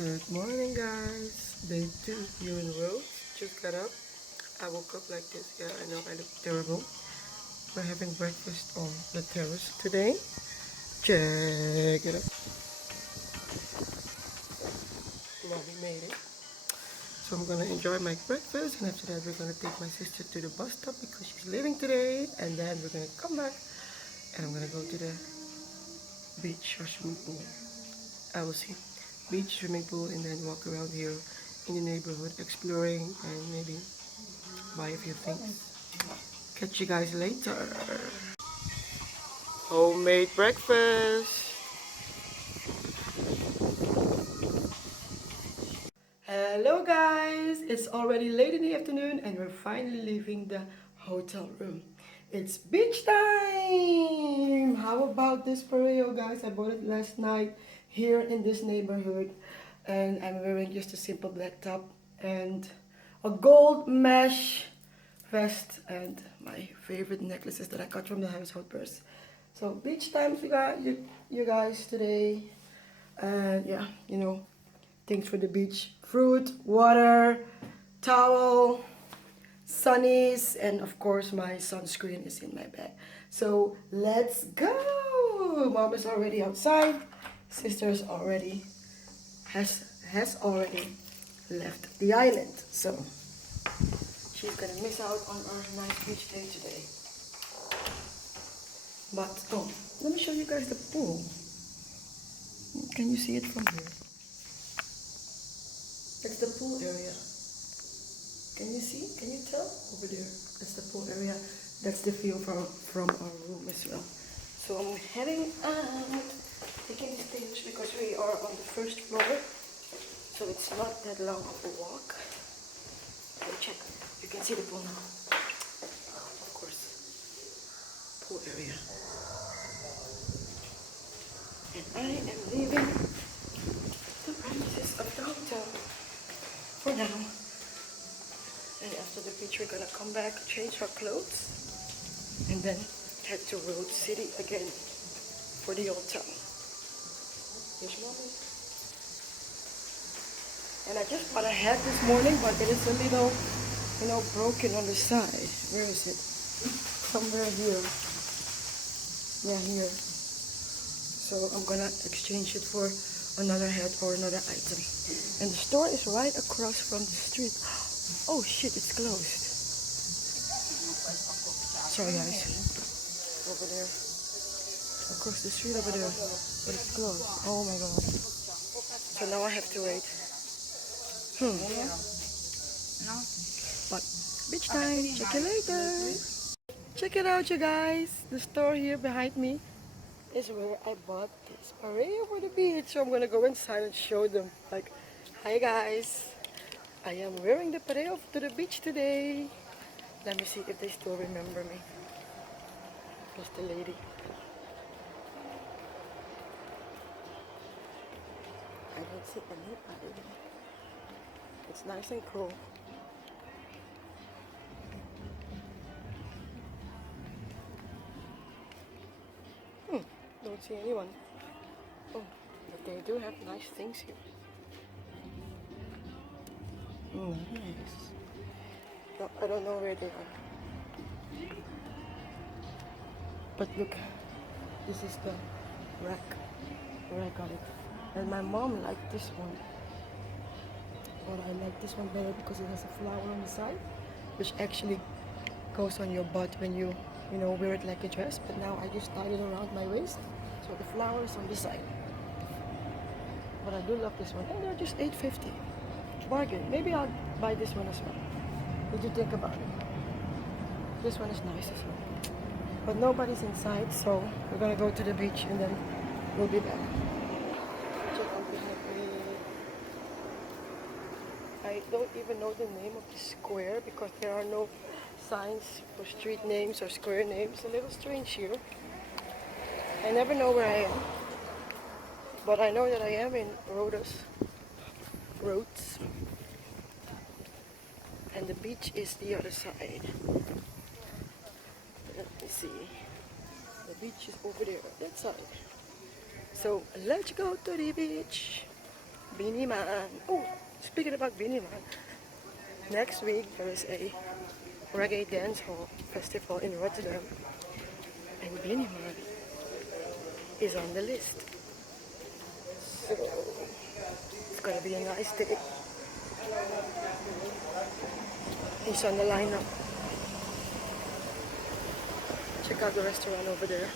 Good morning, guys. Day 2 here in Rhodes. Just got up. I woke up like this. Yeah, I know I look terrible. We're having breakfast on the terrace today. Check it out. Mommy made it. So I'm gonna enjoy my breakfast, and after that, we're gonna take my sister to the bus stop because she's leaving today, and then we're gonna come back, and I'm gonna go to the beach or swimming pool. I will see. Beach, swimming pool, and then walk around here in the neighborhood, exploring, and maybe buy a few things. Catch you guys later. Homemade breakfast. Hello guys, it's already late in the afternoon and we're finally leaving the hotel room. It's beach time! How about this pareo, guys? I bought it last night here in this neighborhood, and I'm wearing just a simple black top and a gold mesh vest and my favorite necklaces that I got from the household purse. So beach time we got you guys today, and yeah, things for the beach: fruit, water, towel, sunnies, and of course my sunscreen is in my bag. So let's go. Mom is already outside. Sister's already has already left the island. So she's gonna miss out on our nice beach day today. But oh, let me show you guys the pool. Can you see it from here? That's the pool area. Can you see? Can you tell? Over there. That's the pool area. That's the view from our room as well. So I'm heading out, taking the stairs because we are on the first floor. So it's not that long of a walk. Okay, check. You can see the pool now. Of course. Pool area. And I am leaving the premises of the hotel for now. And after the beach, we're gonna come back, change our clothes, and then head to Rhodes City again for the old town. Here's Mommy. And I just bought a hat this morning, but it is a little, broken on the side. Where is it? Somewhere here. Yeah, here. So I'm gonna exchange it for another hat or another item. And the store is right across from the street. Oh shit, it's closed. Sorry guys. Over there. Across the street over there. But it's closed. Oh my god. So now I have to wait. But beach time. Check you later. Check it out, you guys. The store here behind me is where I bought this pareo for the beach. So I'm gonna go inside and show them. Like, hi guys. I am wearing the pareo to the beach today. Let me see if they still remember me. Here's the lady. I don't see anybody. It's nice and cool. Don't see anyone. Oh, but they do have nice things here. Nice. No, I don't know where they are. But look, this is the rack where I got it. And my mom liked this one. But I like this one better because it has a flower on the side, which actually goes on your butt when you wear it like a dress. But now I just tied it around my waist, so the flower is on the side. But I do love this one, and they're just $8.50. Bargain. Maybe I'll buy this one as well. What do you think about it? This one is nice as well. But nobody's inside, so we're gonna go to the beach and then we'll be back. Check out behind me. I don't even know the name of the square because there are no signs for street names or square names. A little strange here. I never know where I am. But I know that I am in Rhodes. And the beach is the other side. Let me see. The beach is over there, that side. So let's go to the beach. Beanie Man. Oh, speaking about Beanie Man, next week there is a reggae dance hall festival in Rotterdam, and Beanie Man is on the list. So it's gonna be a nice day. He's on the lineup. Check out the restaurant over there.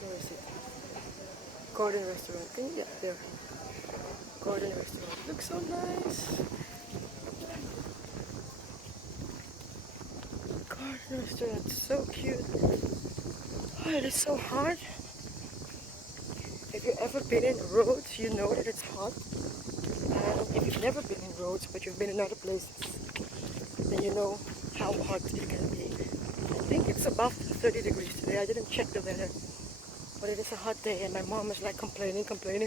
Where is it? Garden restaurant. Can you get there? Garden restaurant. Looks so nice. Garden restaurant. So cute. Oh, it is so hot. If you've ever been in Rhodes, you know that it's hot. And if you've never been in Rhodes, but you've been in other places, then you know how hot it can be. I think it's above 30 degrees today. I didn't check the weather. But it is a hot day and my mom is like complaining,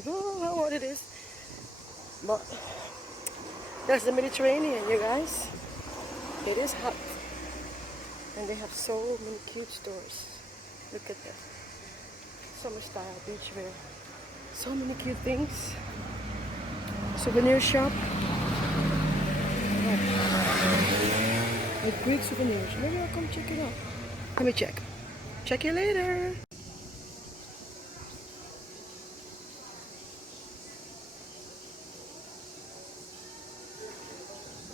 oh, how hot it is. But that's the Mediterranean, you guys. It is hot. And they have so many cute stores. Look at that. Summer style beachwear. So many cute things. Souvenir shop. With Greek souvenirs. Maybe I'll come check it out. Let me check. Check you later.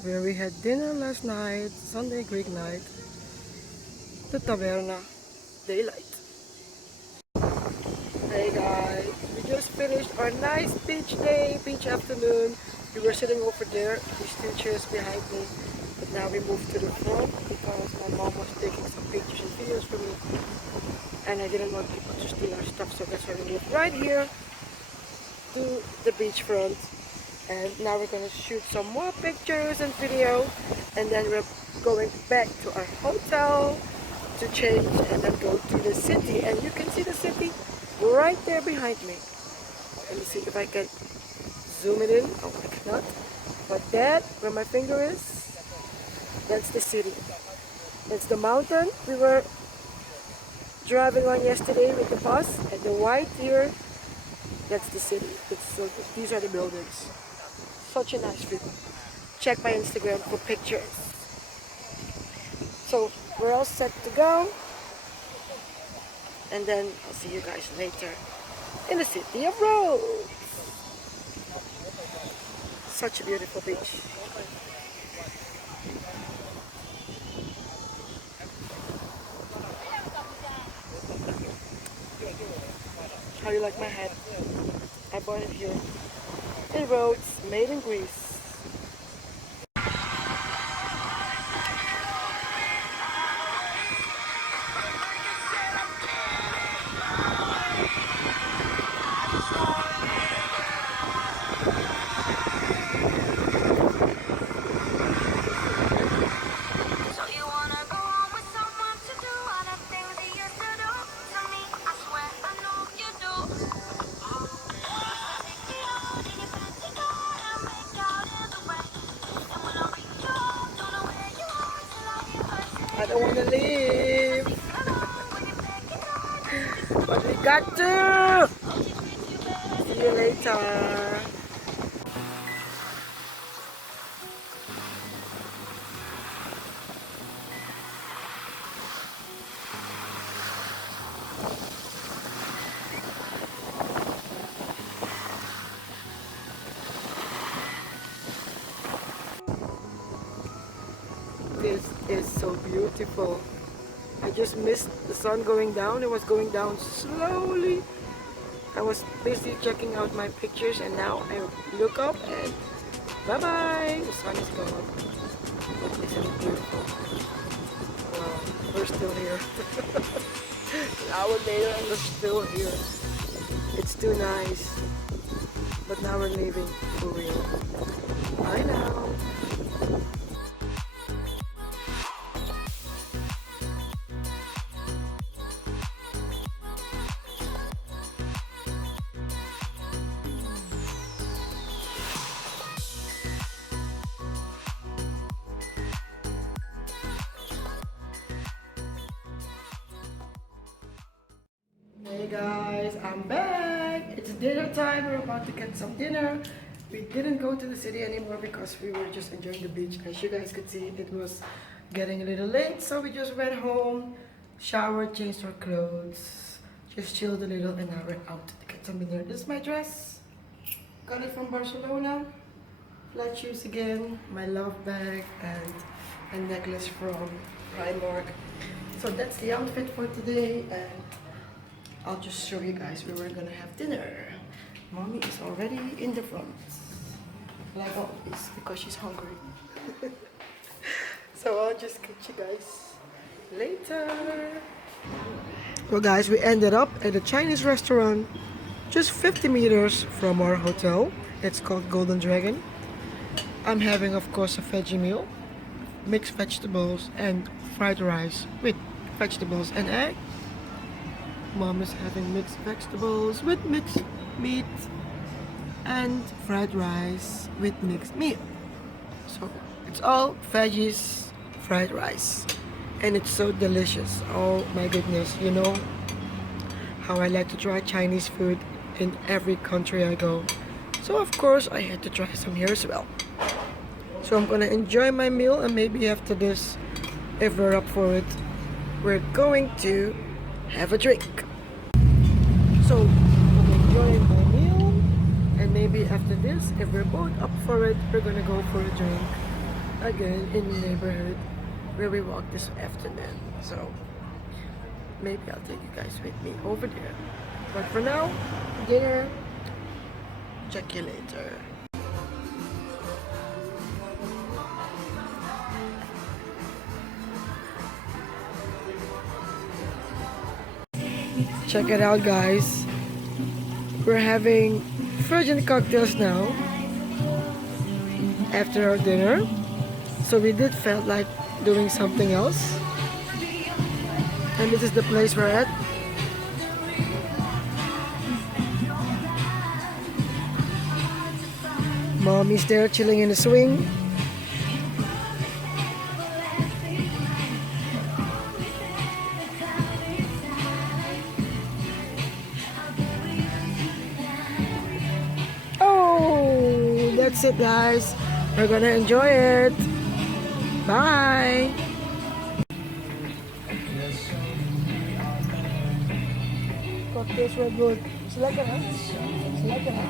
Where we had dinner last night, Sunday Greek night, the Taverna, daylight. Hey guys, we just finished our nice beach day, beach afternoon. We were sitting over there, these two chairs behind me, but now we moved to the front because my mom was taking some pictures and videos for me, and I didn't want people to steal our stuff, so that's why we moved right here to the beach front. And now we're gonna shoot some more pictures and video, and then we're going back to our hotel to change and then go to the city. And you can see the city right there behind me. Let me see if I can zoom it in. Oh, I cannot. But that, where my finger is, that's the city. That's the mountain we were driving on yesterday with the bus, and the white here, that's the city. These are the buildings. Such a nice view. Check my Instagram for pictures. So we're all set to go, and then I'll see you guys later in the city of Rhodes. Such a beautiful beach. How do you like my hat? I bought it here in Rhodes, made in Greece. I don't want to leave, but we got to. See you later. This is so beautiful. I just missed the sun going down. It was going down slowly. I was busy checking out my pictures, and now I look up and bye-bye. The sun is gone. Isn't it beautiful? Wow, we're still here. An hour later and we're still here. It's too nice. But now we're leaving for real. Bye now. Hey guys, I'm back. dinner time. We're about to get some dinner. We didn't go to the city anymore because we were just enjoying the beach. As you guys could see, it was getting a little late, so we just went home, showered, changed our clothes, just chilled a little, and now we're out to get some dinner. This is my dress. Got it from Barcelona. Flat shoes again, my love bag, and a necklace from Primark. So that's the outfit for today, and I'll just show you guys where we're gonna have dinner. Mommy is already in the front, like always, because she's hungry. So I'll just catch you guys later. Well guys, we ended up at a Chinese restaurant just 50 meters from our hotel. It's called Golden Dragon. I'm having, of course, a veggie meal, mixed vegetables and fried rice with vegetables and egg. Mom is having mixed vegetables with mixed meat and fried rice with mixed meat. So it's all veggies, fried rice, and it's so delicious. Oh my goodness, you know how I like to try Chinese food in every country I go. So of course I had to try some here as well. So I'm gonna enjoy my meal, and maybe after this, if we're up for it, we're going to have a drink. So I'm enjoying my meal, and maybe after this, if we're both up for it, we're gonna go for a drink again in the neighborhood where we walked this afternoon. So maybe I'll take you guys with me over there. But for now, dinner. Check you later. Check it out, guys. We're having virgin cocktails now after our dinner. So we did felt like doing something else. And this is the place we're at. Mommy's there chilling in the swing. Oh, that's it, guys. We're gonna enjoy it. Bye. Cocktails were good. Silakan, huh? Silakan, huh?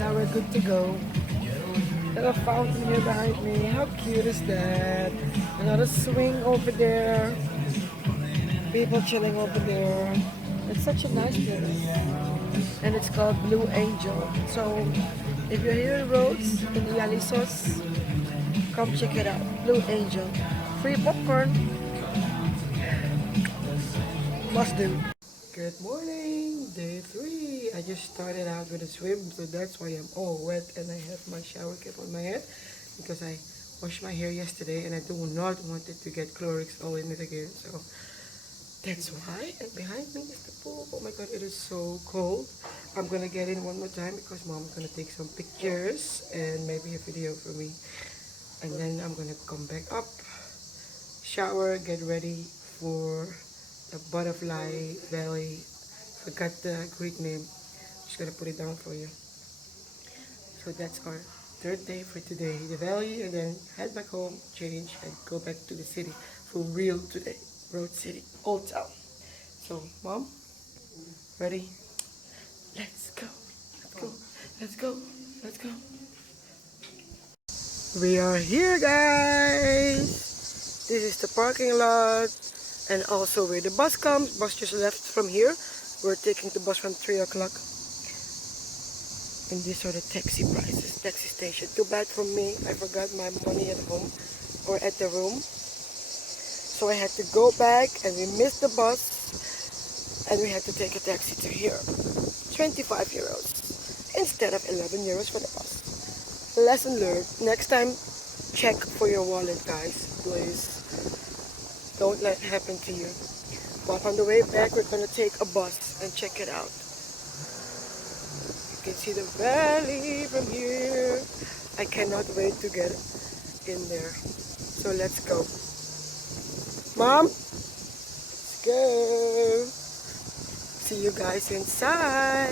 Now we're good to go. Got a fountain here behind me. How cute is that? Another swing over there. People chilling over there. It's such a nice place. And it's called Blue Angel. So if you're here in Rhodes, in the Alisos, come check it out. Blue Angel. Free popcorn. Must do. Good morning, day 3. I just started out with a swim, so that's why I'm all wet and I have my shower cap on my head because I washed my hair yesterday and I do not want it to get Clorox all in it again. So that's why. And behind me is the pool. Oh my god, it is so cold. I'm gonna get in one more time because mom's gonna take some pictures and maybe a video for me. And then I'm gonna come back up, shower, get ready for the butterfly valley. Forgot the Greek name. Just gonna put it down for you. So that's our third day for today, the valley, and then head back home, change, and go back to the city for real today. Rhodes City, Old Town. So, Mom, ready? Let's go. Let's go. Let's go. Let's go. We are here, guys. This is the parking lot. And also where the bus comes. Bus just left from here. We're taking the bus from 3 o'clock. And these are the taxi prices, taxi station. Too bad for me, I forgot my money at home or at the room. So I had to go back and we missed the bus. And we had to take a taxi to here. 25 euros instead of 11 euros for the bus. Lesson learned. Next time, check for your wallet, guys, please. Don't let it happen to you. But on the way back, we're gonna take a bus and check it out. You can see the valley from here. I cannot wait to get in there. So let's go. Mom, let's go. see you guys inside.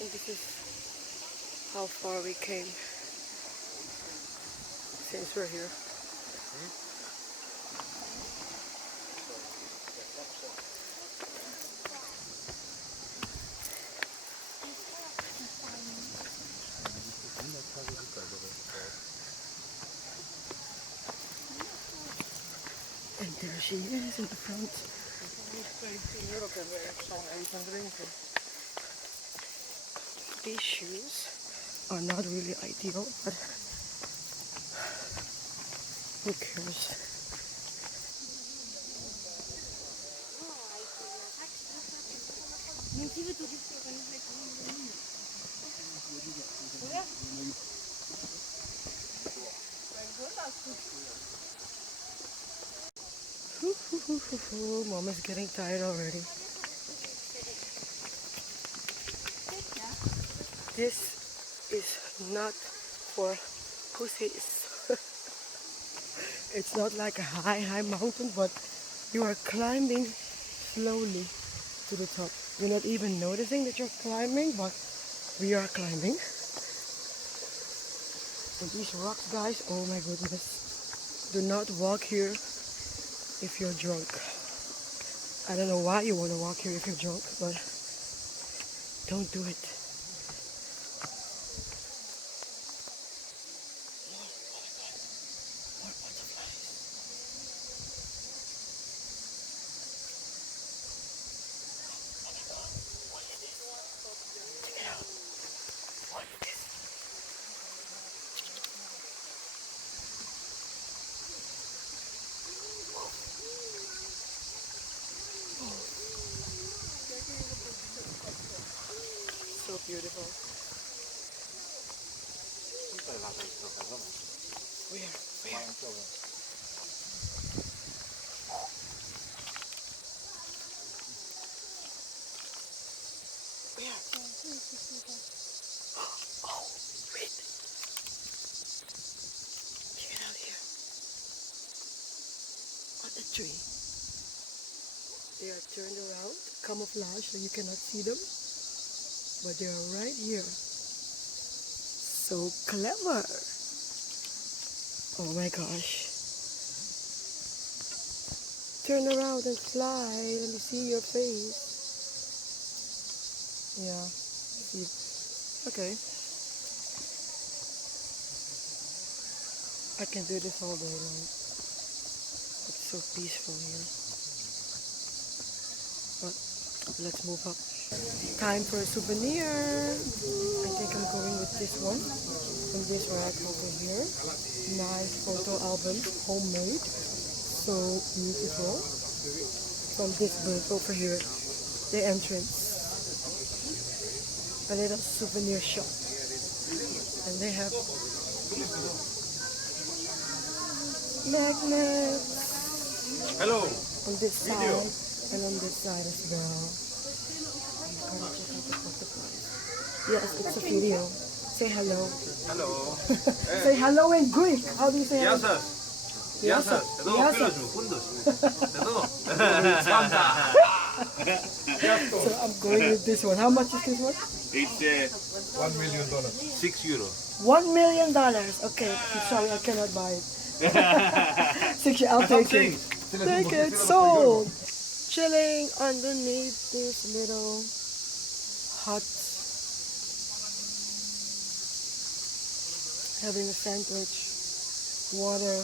And this is how far we came since we're here. And there she is in the front. These shoes are not really ideal, but who cares? Mom is getting tired already. This is not for pussies. It's not like a high mountain, but you are climbing slowly to the top. You're not even noticing that you're climbing, but we are climbing. And these rocks, guys, oh my goodness. Do not walk here if you're drunk. I don't know why you want to walk here if you're drunk, but don't do it. So beautiful. Where? Oh, wait. Check it out here. On the tree. They are turned around, camouflage, so you cannot see them. But they are right here. So clever. Oh my gosh. Turn around and fly. Let me see your face. Yeah. See. Okay. I can do this all day long. It's so peaceful here. But let's move up. Time for a souvenir. I think I'm going with this one. From this rack over here. Nice photo album. Homemade. So beautiful. From this booth over here. The entrance. A little souvenir shop. And they have magnets. Hello. On this side and on this side as well. Yes, it's a video. Say hello. Hello. Say hello in Greek. How do you say hello? Yasas. Yasas. 너 필요하시면 혼도. So I'm going with this one. How much is this one? It's $1 million. €6. $1 million. Okay, I'm sorry, I cannot buy it. 6, I'll take it. Take it. Sold. Chilling underneath this little hut. Having a sandwich, water,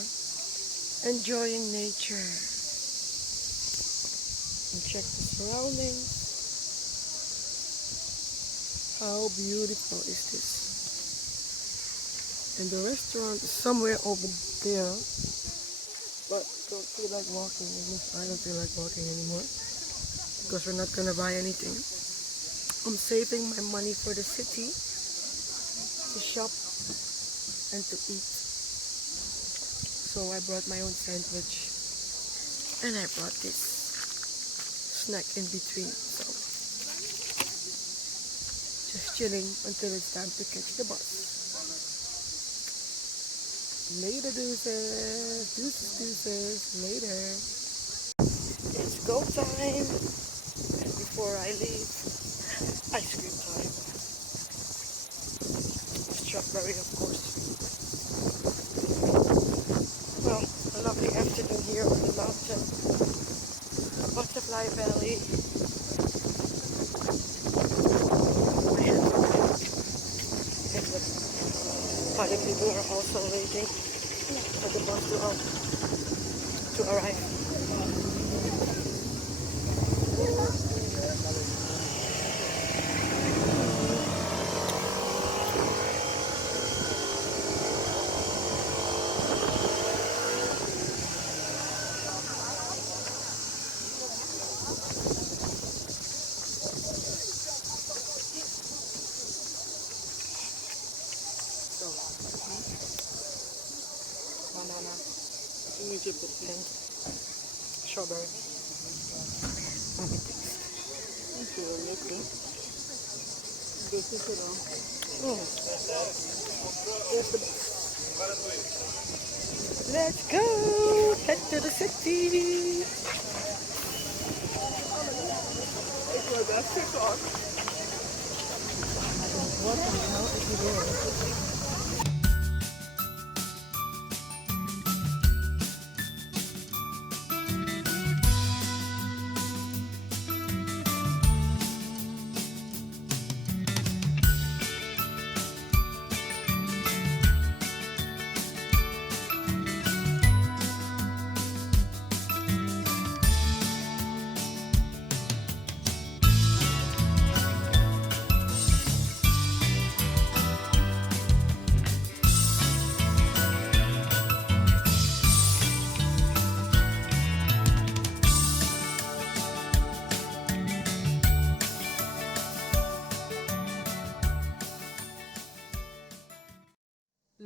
enjoying nature. And check the surroundings. How beautiful is this? And the restaurant is somewhere over there. But don't feel like walking. At least I don't feel like walking anymore. Because we're not gonna buy anything. I'm saving my money for the city to shop and to eat. So I brought my own sandwich And I brought this snack in between, so just chilling until it's time to catch the bus. Later, deuces, deuces, deuces, later. It's go time, and before I leave, ice cream time. Strawberry, of course. Well, a lovely afternoon here on the mountain, Butterfly Valley. And the other people are also waiting for the bus to arrive. So, banana and strawberry. Let me taste. Mm. Here's the bus. Let's go! Head to the city! What the hell is he doing?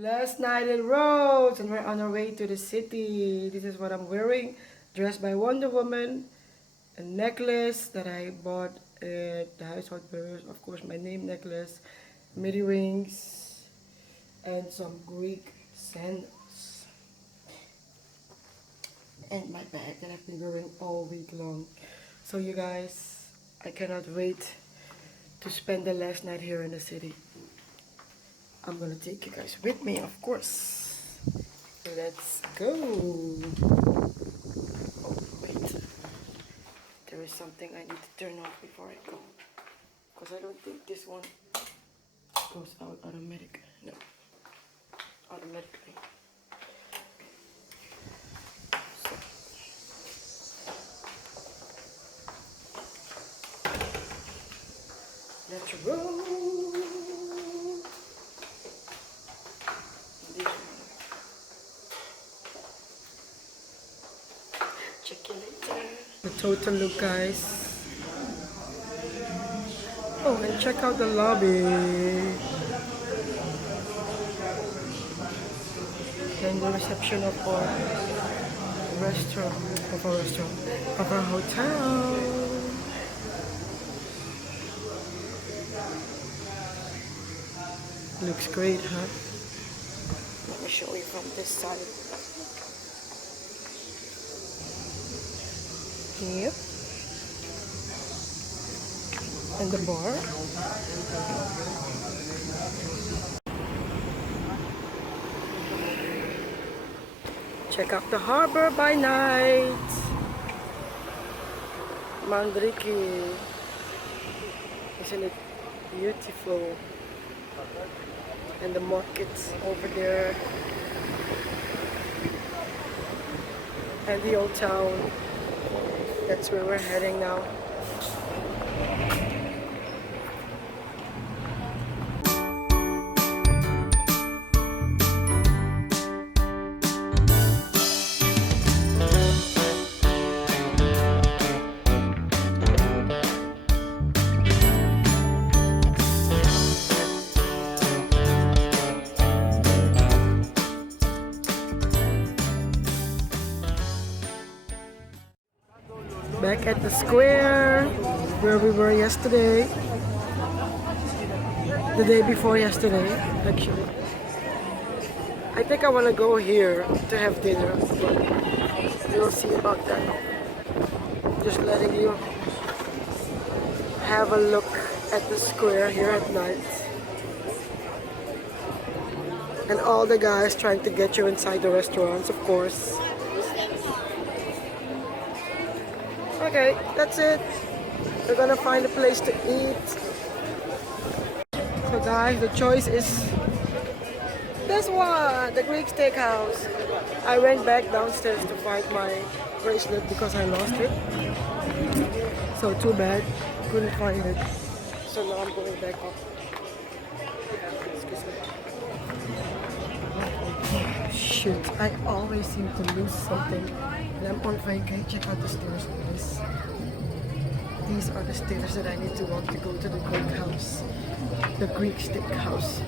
Last night in Rhodes, and we're on our way to the city. This is what I'm wearing, dressed by Wonder Woman, a necklace that I bought at the household purse, of course my name necklace, midi rings, and some Greek sandals. And my bag that I've been wearing all week long. So you guys, I cannot wait to spend the last night here in the city. I'm gonna take you guys with me, of course. Let's go. Oh, wait. There is something I need to turn off before I go. Because I don't think this one goes out automatic. No. Automatically. So. Let's roll. Check you later. The total look, guys. Oh, and check out the lobby. And the reception of our of our hotel. Looks great, huh? Let me show you from this side. Yep. And the bar. Check out the harbor by night. Mandriki. Isn't it beautiful? And the markets over there. And the old town. That's where we're heading now. back at the square where we were yesterday. The day before yesterday, actually. I think I want to go here to have dinner, but we'll see about that. Just letting you have a look at the square here at night. And all the guys trying to get you inside the restaurants, of course. Okay, that's it. We're gonna find a place to eat. So guys, the choice is this one, the Greek steakhouse. I went back downstairs to find my bracelet because I lost it. So too bad, couldn't find it. So now I'm going back up. Excuse me. Shoot, I always seem to lose something. And I'm on vacay. Check out the stairs, guys. These are the stairs that I need to walk to go to the Greek house. The Greek steakhouse.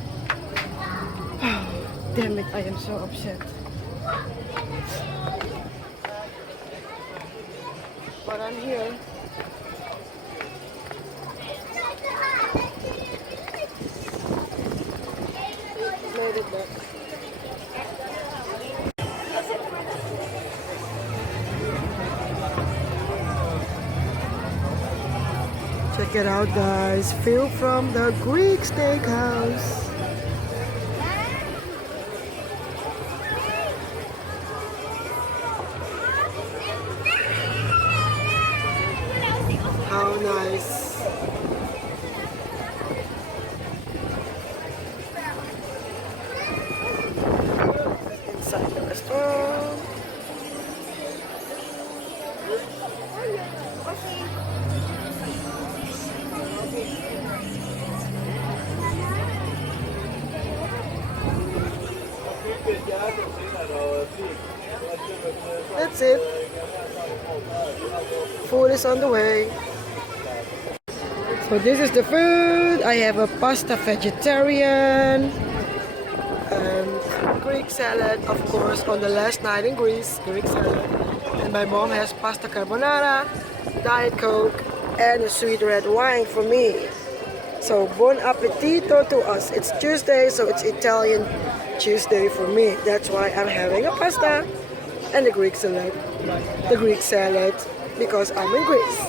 Damn it, I am so upset. But I'm here. Made it back. Check it out, guys. View from the Greek steakhouse. How nice. Inside the restaurant. That's it. Food is on the way. So this is the food. I have a pasta vegetarian and Greek salad, of course, on the last night in Greece, Greek salad. And my mom has pasta carbonara, Diet Coke, and a sweet red wine for me. So buon appetito to us. It's Tuesday, so it's Italian Tuesday for me. That's why I'm having a pasta and the Greek salad. The Greek salad because I'm in Greece.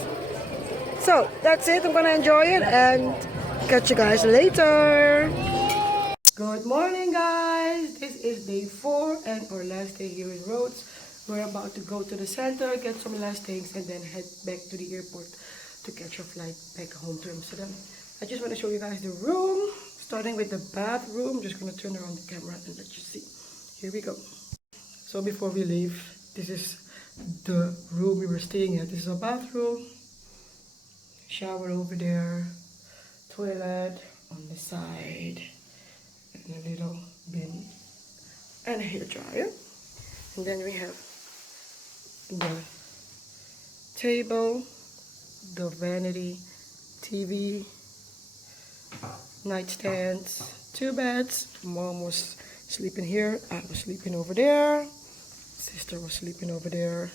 So that's it. I'm gonna enjoy it and catch you guys later. Good morning, guys. This is day 4 and our last day here in Rhodes. We're about to go to the center, get some last things, and then head back to the airport to catch a flight back home to Amsterdam. I just want to show you guys the room, starting with the bathroom. I'm just gonna turn around the camera and let you see. Here we go. So before we leave, this is the room we were staying at. This is a bathroom. Shower over there, toilet on the side, and a little bin, and a hair dryer. And then we have the table, the vanity, TV, nightstands, 2 beds. Mom was sleeping here, I was sleeping over there, sister was sleeping over there,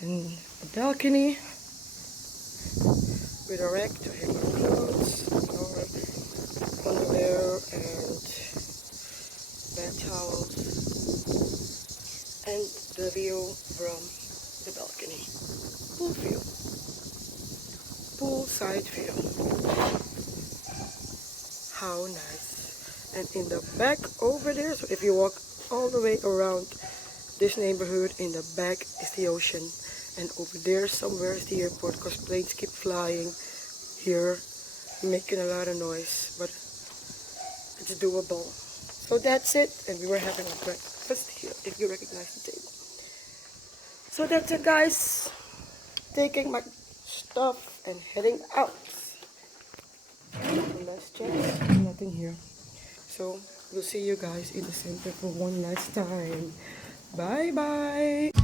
and a balcony with a rack to hang our clothes, our underwear and bed towels, and the view from the balcony. Pool view. Poolside view. How nice. And in the back over there, so if you walk all the way around this neighborhood, in the back is the ocean. And over there somewhere is the airport because planes keep flying here, making a lot of noise, but it's doable. So that's it, and we were having a breakfast here, if you recognize the table. So that's it, guys. Taking my stuff and heading out. Last checks, nothing here. So we'll see you guys in the center for one last time. Bye bye.